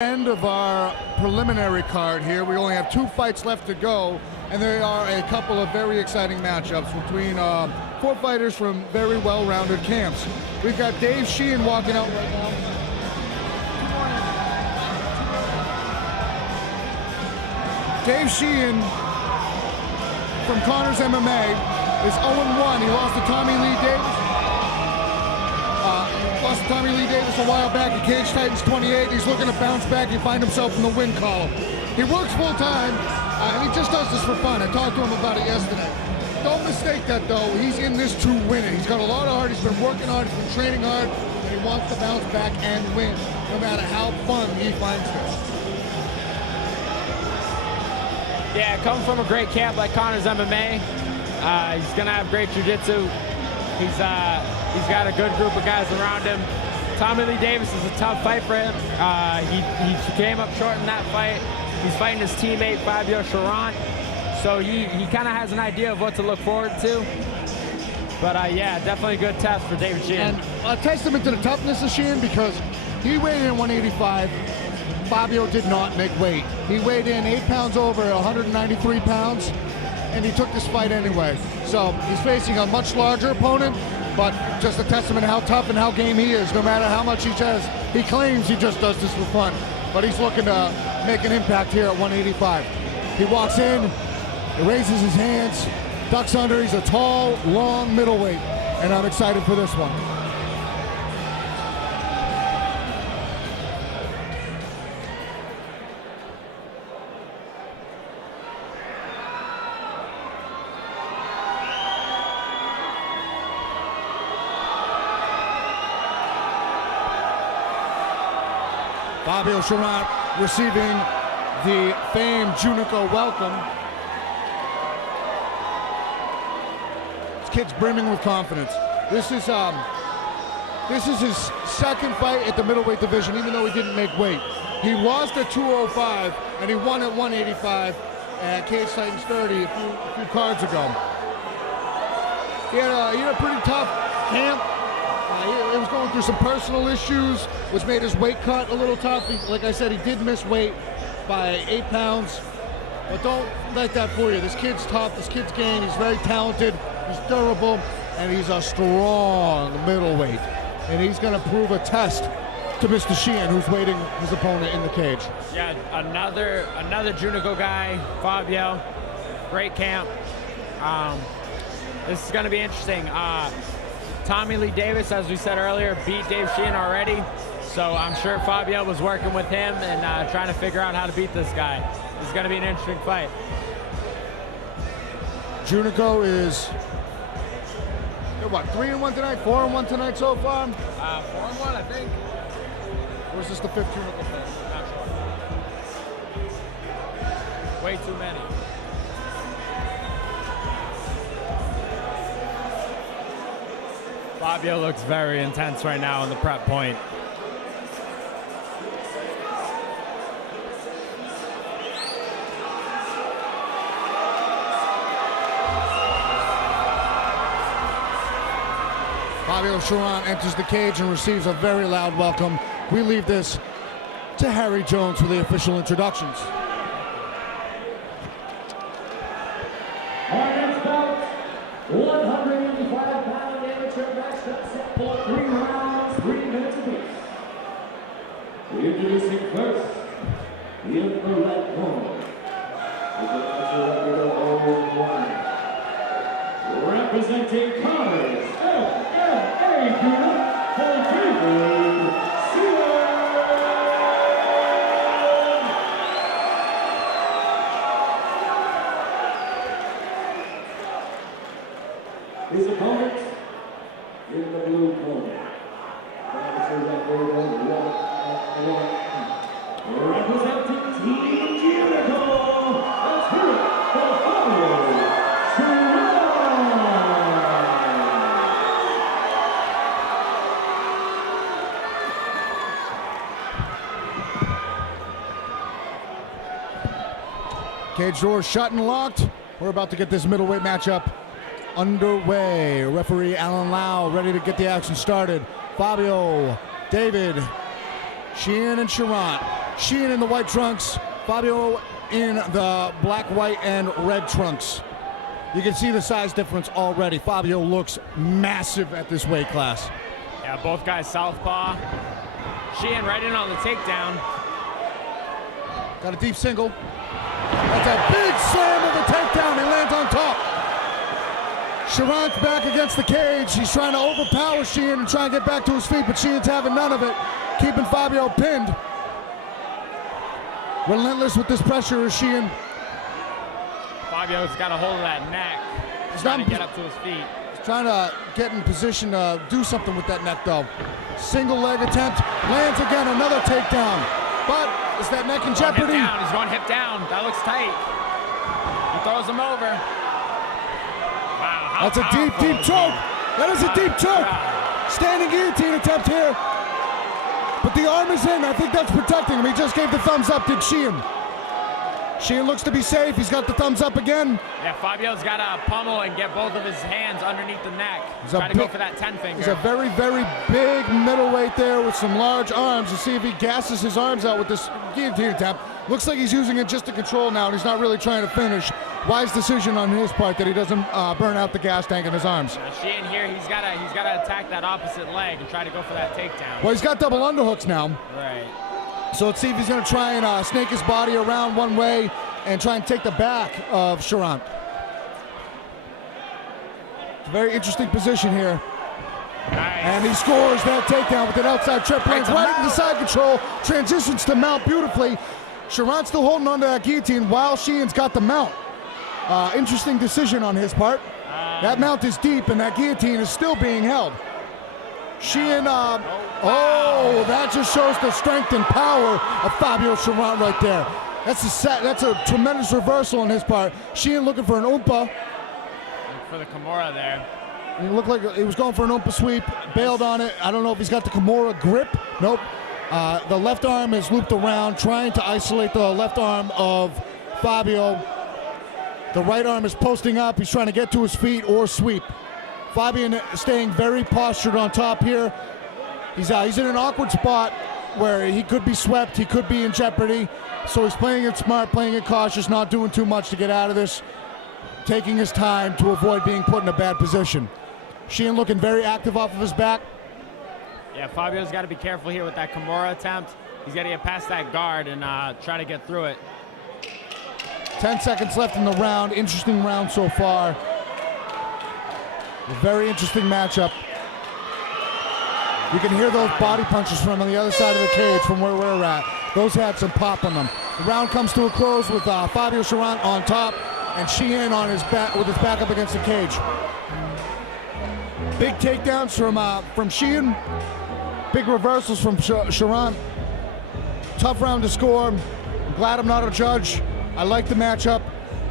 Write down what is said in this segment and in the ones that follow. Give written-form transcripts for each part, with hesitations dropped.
End of our preliminary card here. We only have 2 fights left to go, and there are a couple of very exciting matchups between 4 fighters from very well-rounded camps. We've got Dave Sheehan walking out right now. Dave Sheehan from Connors MMA is 0-1. He lost to Tommy Lee Davis. Lost to Tommy Lee Davis a while back at Cage Titans 28. He's looking to bounce back and find himself in the win column. He works full time, and he just does this for fun. I talked to him about it yesterday. Don't mistake that, though. He's in this to win it. He's got a lot of heart. He's been working hard. He's been training hard, and he wants to bounce back and win, no matter how fun he finds this. Yeah, coming from a great camp like Connors MMA, he's gonna have great jiu-jitsu. He's got a good group of guys around him. Tommy Lee Davis is a tough fight for him. He came up short in that fight. He's fighting his teammate Fabio Cherant, so he kind of has an idea of what to look forward to. But yeah, definitely a good test for David Sheehan. And a testament to the toughness of Sheehan, because he weighed in 185. Fabio did not make weight. He weighed in 8 pounds over 193 pounds, and he took this fight anyway. So he's facing a much larger opponent, but just a testament to how tough and how game he is. No matter how much he says, he claims he just does this for fun, but he's looking to make an impact here at 185. He walks in, he raises his hands, ducks under. He's a tall, long middleweight, and I'm excited for this one. Fabio Cherant receiving the famed Junico welcome. This kid's brimming with confidence. This is his second fight at the middleweight division, even though he didn't make weight. He lost at 205, and he won at 185 at Cage Titans 30 a few cards ago. He had a pretty tough camp. He was going through some personal issues, which made his weight cut a little tough. Like I said, he did miss weight by 8 pounds. But don't let that fool you. This kid's tough. This kid's game. He's very talented. He's durable. And he's a strong middleweight. And he's going to prove a test to Mr. Sheehan, who's waiting his opponent in the cage. Yeah, another Junico guy, Fabio. Great camp. This is going to be interesting. Tommy Lee Davis, as we said earlier, beat Dave Sheehan already. So I'm sure Fabio was working with him and trying to figure out how to beat this guy. This is going to be an interesting fight. Junico is, they're what, 3-1 tonight, 4-1 tonight so far? 4-1, I think. Or is this the 5th Junico fight? Not sure. Way too many. Fabio looks very intense right now in the prep point. Fabio Cherant enters the cage and receives a very loud welcome. We leave this to Harry Jones for the official introductions. Our next bout, 185-pound amateur match set for 3 rounds, 3 minutes apiece. Introducing first, in the left corner, with the national record of 0-1, representing Connors MMA Group for David Sheehan. His opponent in the blue corner, representing Team Jericho, let's hear it for Fabio Cherant. Cage doors shut and locked. We're about to get this middleweight matchup underway. Referee Alan Lau ready to get the action started. Fabio, David, Sheehan and Cherant Sheehan in the white trunks, Fabio in the black, white, and red trunks. You can see the size difference already. Fabio looks massive at this weight class. Yeah, both guys southpaw. Sheehan right in on the takedown. Got a deep single. That's a big slam of the takedown. He lands on top. Cherant's back against the cage. He's trying to overpower Sheehan and try and get back to his feet, but Sheehan's having none of it, keeping Fabio pinned. Relentless with this pressure is Sheehan. Fabio's got a hold of that neck. He's trying to get up to his feet. He's trying to get in position to do something with that neck, though. Single leg attempt. Lands again, another takedown. But is that neck in jeopardy? Hip down. He's going hip down. That looks tight. He throws him over. Wow. That's a deep, deep choke. That is a deep choke. Standing guillotine attempt here. But the arm is in. I think that's protecting him. He just gave the thumbs up, did Sheehan. Sheehan looks to be safe. He's got the thumbs up again. Yeah, Fabio's got to pummel and get both of his hands underneath the neck. Try to go for that 10-finger. He's a very, very big middleweight there with some large arms. To see if he gasses his arms out with this guillotine attempt. Looks like he's using it just to control now, and he's not really trying to finish. Wise decision on his part that he doesn't burn out the gas tank in his arms. Sheehan here, he's got to attack that opposite leg and try to go for that takedown. Well, he's got double underhooks now. Right. So let's see if he's going to try and snake his body around one way and try and take the back of Cherant. It's a very interesting position here. Nice. And he scores that takedown with an outside trip. Lands right into side control. Transitions to mount beautifully. Cherant's still holding onto that guillotine while Sheehan's got the mount. Interesting decision on his part. That mount is deep and that guillotine is still being held. Sheehan, that just shows the strength and power of Fabio Cherant right there. That's a tremendous reversal on his part. Sheehan looking for an oompa. For the Kimura there. He looked like he was going for an oompa sweep, bailed on it. I don't know if he's got the Kimura grip. Nope. The left arm is looped around, trying to isolate the left arm of Fabio. The right arm is posting up. He's trying to get to his feet or sweep. Fabio staying very postured on top here. He's in an awkward spot where he could be swept, he could be in jeopardy. So he's playing it smart, playing it cautious, not doing too much to get out of this, taking his time to avoid being put in a bad position. Sheehan looking very active off of his back. Yeah, Fabio's got to be careful here with that Kimura attempt. He's got to get past that guard and try to get through it. 10 seconds left in the round. Interesting round so far. A very interesting matchup. You can hear those body punches from on the other side of the cage from where we're at. Those had some pop on them. The round comes to a close with Fabio Cherant on top and Sheehan on his back with his back up against the cage. Big takedowns from Sheehan. Big reversals from Cherant. Tough round to score. I'm glad I'm not a judge. I like the matchup.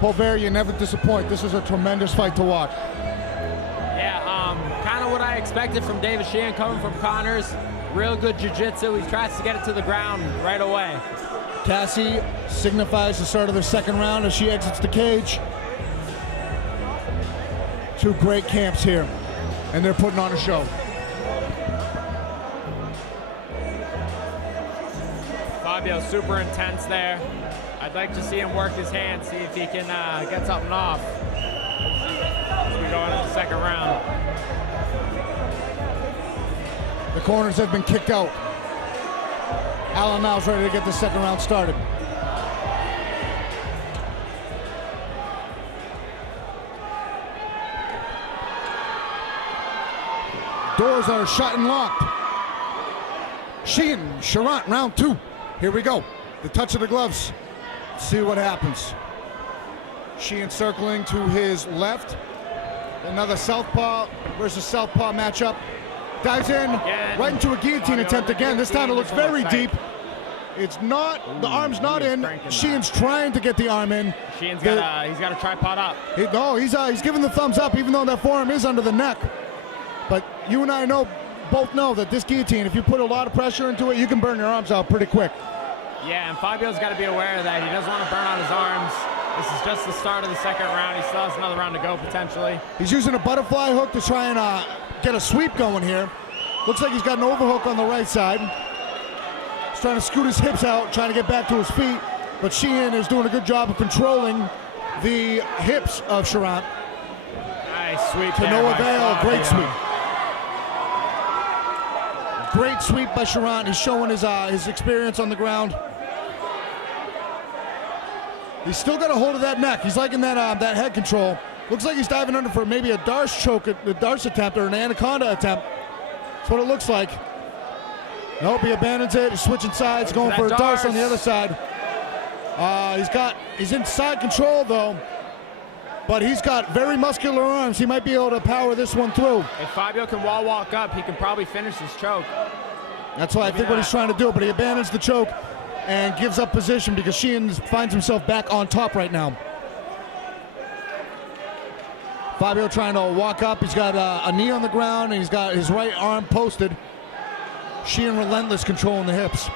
Poveri, you never disappoint. This is a tremendous fight to watch. Kind of what I expected from David Sheehan coming from Connors. Real good jiu-jitsu. He tries to get it to the ground right away. Cassie signifies the start of the second round as she exits the cage. Two great camps here, and they're putting on a show. Fabio super intense there. I'd like to see him work his hands, see if he can get something off as we go into the second round. The corners have been kicked out. Alan now's ready to get the second round started. Doors are shut and locked. Sheehan, Cherant, round two. Here we go. The touch of the gloves. Let's see what happens. Sheehan circling to his left. Another southpaw versus southpaw matchup. Dives in, right into a guillotine attempt again. This time it looks very deep. It's not, the arm's not in. Sheehan's trying to get the arm in. Sheehan's got he's got a tripod up. He's giving the thumbs up, even though that forearm is under the neck. But you and I both know that this guillotine, if you put a lot of pressure into it, you can burn your arms out pretty quick. Yeah, and Fabio's got to be aware of that. He doesn't want to burn out his arms. This is just the start of the second round. He still has another round to go, potentially. He's using a butterfly hook to try and get a sweep going here. Looks like he's got an overhook on the right side. He's trying to scoot his hips out, trying to get back to his feet, but Sheehan is doing a good job of controlling the hips of Cherant. Nice sweep To there no by avail, Fabio. great sweep. Great sweep by Cherant. He's showing his experience on the ground. He's still got a hold of that neck. He's liking that head control. Looks like he's diving under for maybe a Darce choke, a Darce attempt or an anaconda attempt. That's what it looks like. Nope, he abandons it. He's switching sides, going for a Darce on the other side. He's inside control though, but he's got very muscular arms. He might be able to power this one through. If Fabio can wall walk up, he can probably finish this choke. That's what I think what he's trying to do, but he abandons the choke and gives up position because Sheehan finds himself back on top right now. Fabio trying to walk up. He's got a knee on the ground and he's got his right arm posted. Sheehan relentless controlling the hips.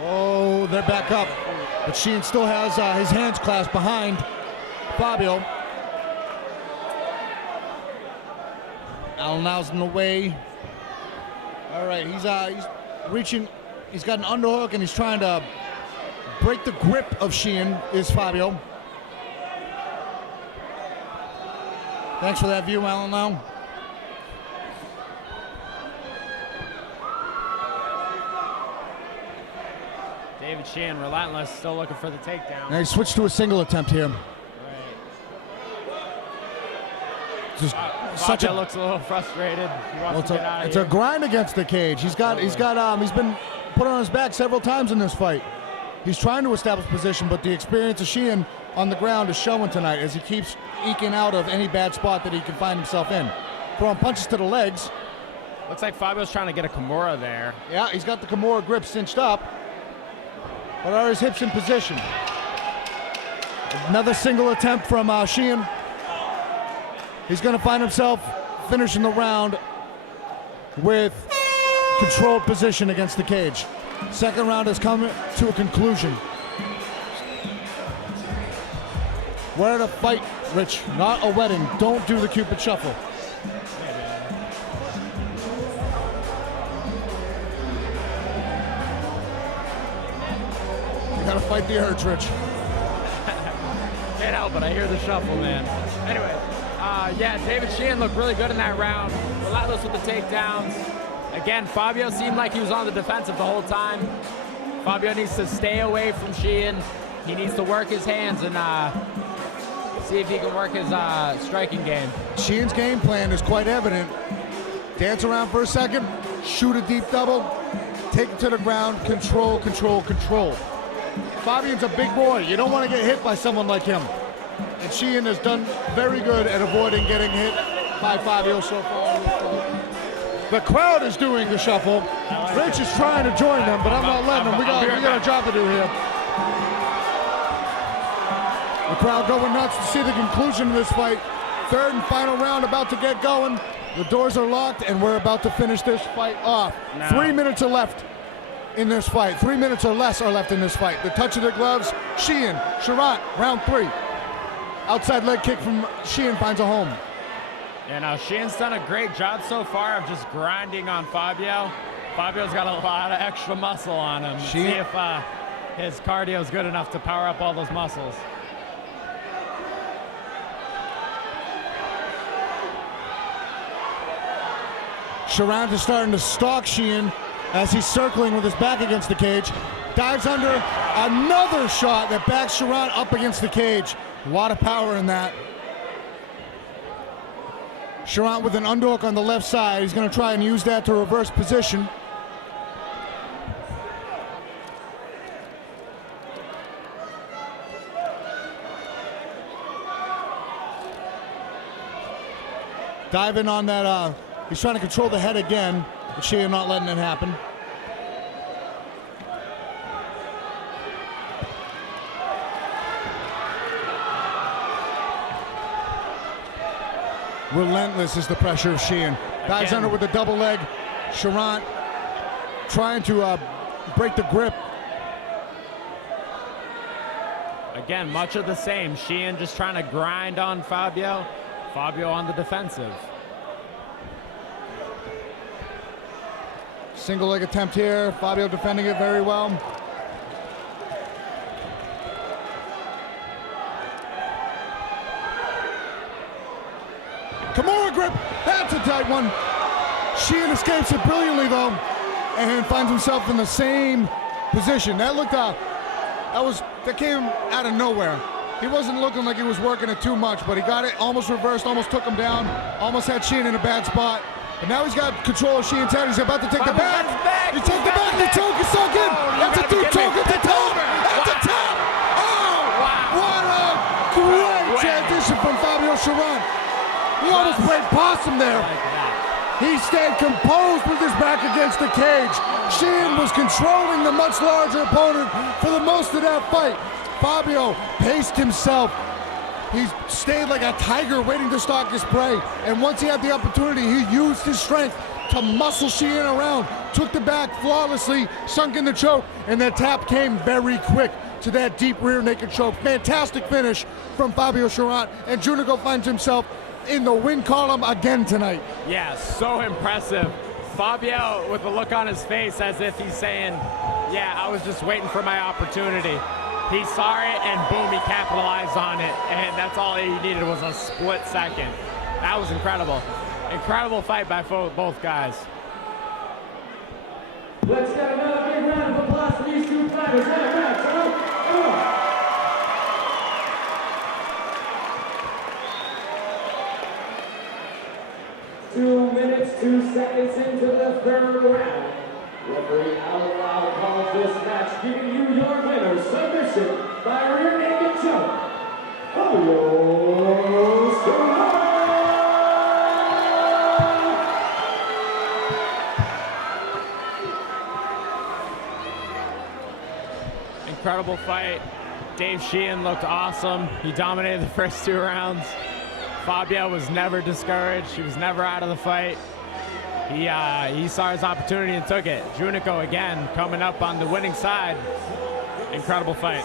Oh, they're back up. But Sheehan still has his hands clasped behind Fabio. Alnau's in the way. All right, he's reaching. He's got an underhook and he's trying to break the grip of Sheehan, is Fabio. Thanks for that view, Alnau. David Sheehan, relentless, still looking for the takedown. Now he switched to a single attempt here. Just Fabio looks a little frustrated. He wants to get out of it's here. a grind against the cage. He's been put on his back several times in this fight. He's trying to establish position, but the experience of Sheehan on the ground is showing tonight as he keeps eking out of any bad spot that he can find himself in. Throwing punches to the legs. Looks like Fabio's trying to get a Kimura there. Yeah, he's got the Kimura grip cinched up. But are his hips in position? Another single attempt from Sheehan. He's going to find himself finishing the round with controlled position against the cage. Second round has come to a conclusion. We're at a fight, Rich, not a wedding. Don't do the Cupid shuffle. You gotta fight the urge, Rich. Can't help it, I hear the shuffle, man. Anyway, yeah, David Sheehan looked really good in that round. Relentless with the takedowns. Again, Fabio seemed like he was on the defensive the whole time. Fabio needs to stay away from Sheehan. He needs to work his hands and see if he can work his striking game. Sheehan's game plan is quite evident. Dance around for a second, shoot a deep double, take it to the ground, control, control, control. Fabio's a big boy. You don't want to get hit by someone like him. And Sheehan has done very good at avoiding getting hit by Fabio so far. The crowd is doing the shuffle. Rich is trying to join them, but I'm not letting him. We got a job to do here. The crowd going nuts to see the conclusion of this fight. Third and final round about to get going. The doors are locked, and we're about to finish this fight off. No. 3 minutes are left in this fight. 3 minutes or less are left in this fight. The touch of the gloves, Sheehan, Cherant, round 3. Outside leg kick from Sheehan finds a home. Yeah, now Sheehan's done a great job so far of just grinding on Fabio. Fabio's got a lot of extra muscle on him. See if his cardio is good enough to power up all those muscles. Cherant is starting to stalk Sheehan as he's circling with his back against the cage. Dives under, another shot that backs Cherant up against the cage. A lot of power in that. Cherant with an underhook on the left side. He's going to try and use that to reverse position. Diving on that, he's trying to control the head again, but Sheehan not letting it happen. Relentless is the pressure of Sheehan. Dives under with the double leg. Cherant trying to break the grip. Again, much of the same. Sheehan just trying to grind on Fabio. Fabio on the defensive. Single leg attempt here. Fabio defending it very well. Kimura grip. That's a tight one. Sheehan escapes it brilliantly though, and finds himself in the same position. That came out of nowhere. He wasn't looking like he was working it too much, but he got it almost reversed, almost took him down, almost had Sheehan in a bad spot. But now he's got control of Sheehan's head. He's about to take the back. He took the back. The choke is so good. That's a deep choke at the top. At the top. Oh, what a great transition from Fabio Cherant. He almost played possum there. He stayed composed with his back against the cage. Sheehan was controlling the much larger opponent for the most of that fight. Fabio paced himself. He stayed like a tiger waiting to stalk his prey. And once he had the opportunity, he used his strength to muscle Sheehan around, took the back flawlessly, sunk in the choke, and that tap came very quick to that deep rear naked choke. Fantastic finish from Fabio Cherant, and Junico finds himself in the win column again tonight. Yeah, so impressive. Fabio with the look on his face as if he's saying, yeah, I was just waiting for my opportunity. He saw it and boom, he capitalized on it. And that's all he needed was a split second. That was incredible. Incredible fight by both guys. Let's get another big round of applause for these two fighters. Come on. 2 minutes, 2 seconds into the third round. Referee Out Loud calls this match, giving you your winner, submission by rear naked choke. Fabio Cherant. Incredible fight. Dave Sheehan looked awesome. He dominated the first 2 rounds. Fabio was never discouraged. He was never out of the fight. He saw his opportunity and took it. Junico again coming up on the winning side. Incredible fight.